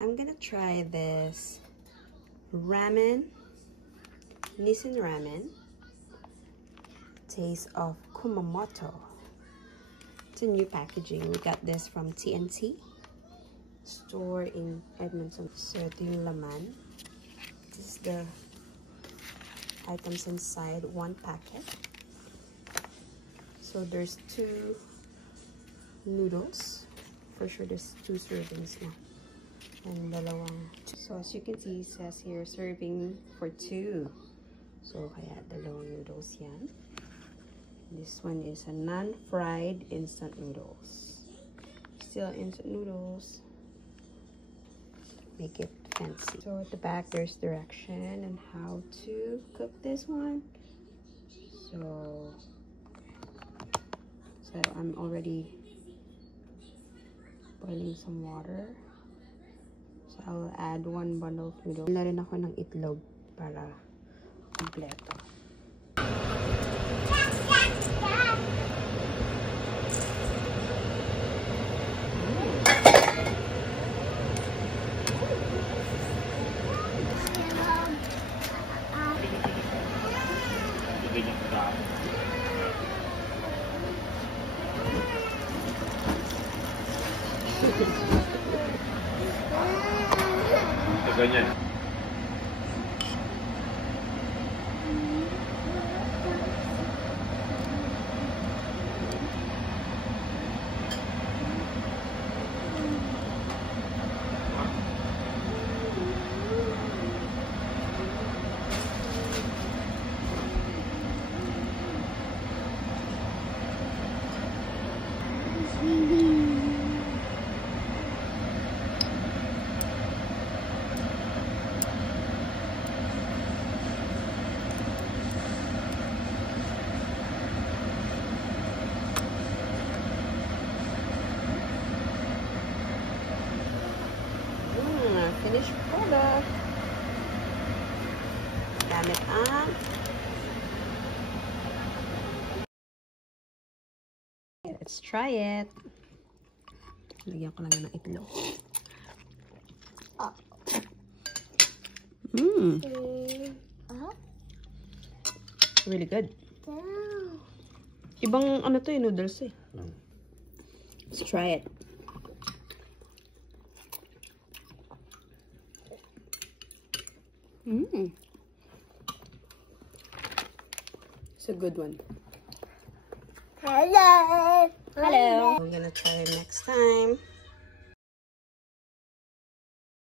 I'm gonna try this ramen, Nissin ramen. Taste of Kumamoto. It's a new packaging. We got this from TNT store in Edmonton. So ito yung laman. This is the items inside one packet. So there's 2 noodles. For sure there's 2 servings now. And dalawang. So as you can see, it says here serving for 2. So kaya dalawang noodles yan. This one is a non-fried instant noodles. Still instant noodles. Make it fancy. So at the back there's direction and how to cook this one. So I'm already boiling some water. So I'll add 1 bundle of noodles. Wala rin ako ng itlog para kompleto. Ganyan. Finished product. Gamit ang let's try it. Lagyan ko lang ng itlog. Really good. Ibang ano to noodles eh. Let's try it. It's a good one. Hello. Hello. I'm gonna try it next time.